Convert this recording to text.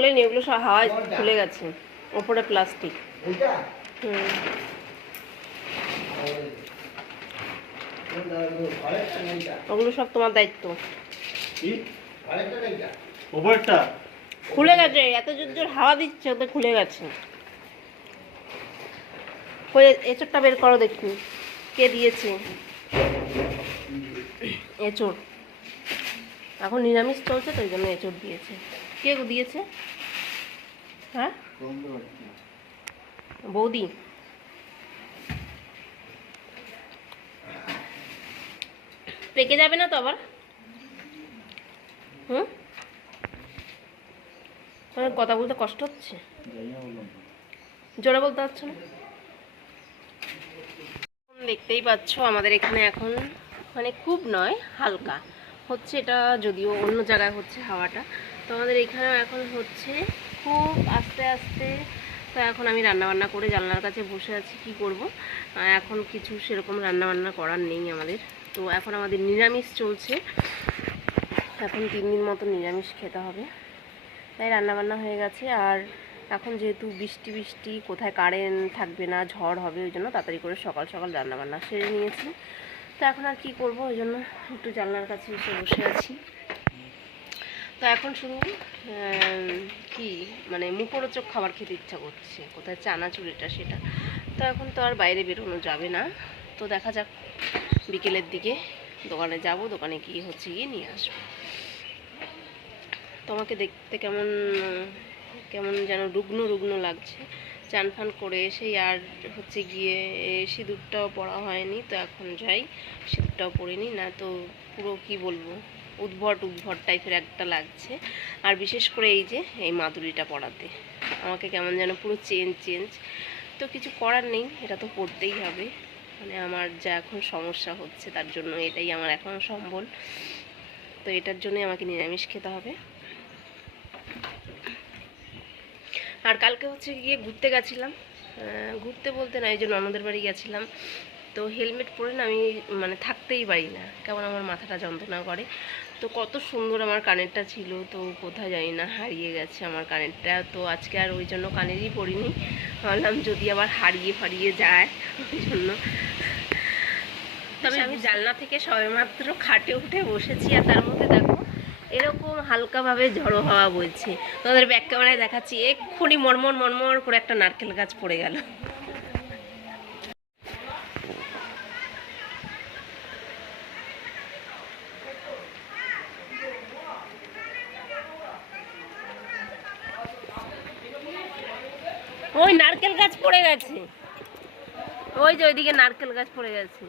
খোলেনি, এগুলো সব হাওয়ায় খুলে গেছে, ওপরে প্লাস্টিক। ওগুলো সব তোমার দায়িত্ব। খুলে গেছে, এত জোর জোর হাওয়া দিচ্ছে, ওদের খুলে গেছে। এঁচড়টা বের করো দেখি, কে দিয়েছে এঁচড়। এখন নিরামিষ চলছে তো, ওই জন্য এঁচড় দিয়েছে। কে দিয়েছে? হ্যাঁ, বৌদি। পেকে যাবে না তো আবার? তোমার কথা বলতে কষ্ট হচ্ছে, জোরে বলতে পারছো না। দেখতেই পাচ্ছ আমাদের এখানে এখন মানে খুব নয়, হালকা হচ্ছে এটা, যদিও অন্য জায়গায় হচ্ছে হাওয়াটা, তো আমাদের এখানেও এখন হচ্ছে খুব আস্তে আস্তে। তো এখন আমি রান্নাবান্না করে জানলার কাছে বসে আছি, কি করব, এখন কিছু সেরকম রান্নাবান্না করার নেই আমাদের। তো এখন আমাদের নিরামিষ চলছে, এখন 3 দিন মতো নিরামিষ খেতে হবে, তাই রান্নাবান্না হয়ে গেছে। আর এখন যেহেতু বৃষ্টি বৃষ্টি, কোথায় কারেন্ট থাকবে না, ঝড় হবে, ওই জন্য তাড়াতাড়ি করে সকাল সকাল রান্নাবান্না সেরে নিয়েছি। তো এখন আর কি করব, ওই জন্য একটু জানলার কাছে এসে বসে আছি। তো এখন শুধু কি মানে মুখরোচক খাবার খেতে ইচ্ছা করছে, কোথায় চানাচুরিটা সেটা। তো এখন তো আর বাইরে বেরোনো যাবে না, তো দেখা যাক বিকেলের দিকে দোকানে যাব, দোকানে গিয়ে হচ্ছে গিয়ে নিয়ে আসবো। তোমাকে দেখতে কেমন কেমন যেন রুগ্ন রুগ্ন লাগছে। চান ফান করে এসেই আর হচ্ছে গিয়ে সিঁদুরটাও পরা হয়নি, তো এখন যাই সিঁদুরটাও পরিনি, না তো পুরো কি বলবো উদ্ভট উদ্ভট টাইপের একটা লাগছে। আর বিশেষ করে এই যে এই মাদুরিটা পরাতে আমাকে কেমন যেন পুরো চেঞ্জ। তো কিছু করার নেই, এটা তো করতেই হবে, মানে আমার যা এখন সমস্যা হচ্ছে তার জন্য এটাই আমার এখন সম্বল। তো এটার জন্যই আমাকে নিরামিষ খেতে হবে। আর কালকে হচ্ছে গিয়ে ঘুরতে গেছিলাম, ঘুরতে বলতে না, এই যে ননদের বাড়ি গেছিলাম। তো হেলমেট পরে না আমি মানে থাকতেই পারি না, কেমন আমার মাথাটা যন্ত্রণা করে। তো কত সুন্দর আমার কানেরটা ছিল, তো কোথায় জানি না হারিয়ে গেছে আমার কানেরটা। তো আজকে আর ওই জন্য কানেরই পরিনি, ভাবলাম যদি আবার হারিয়ে যায়, ওই জন্য। তবে আমি জানলা থেকে সবেমাত্র খাটে উঠে বসেছি, আর তার মধ্যে দেখো এরকম হালকাভাবে ঝড়ো হাওয়া বইছে। তোমাদের ব্যাক ক্যামেরায় দেখাচ্ছি, এক্ষুনি মরমর করে একটা নারকেল গাছ পড়ে গেল। ওই নারকেল গাছ পড়ে গেছে, ওই যে ওইদিকে নারকেল গাছ পড়ে গেছে।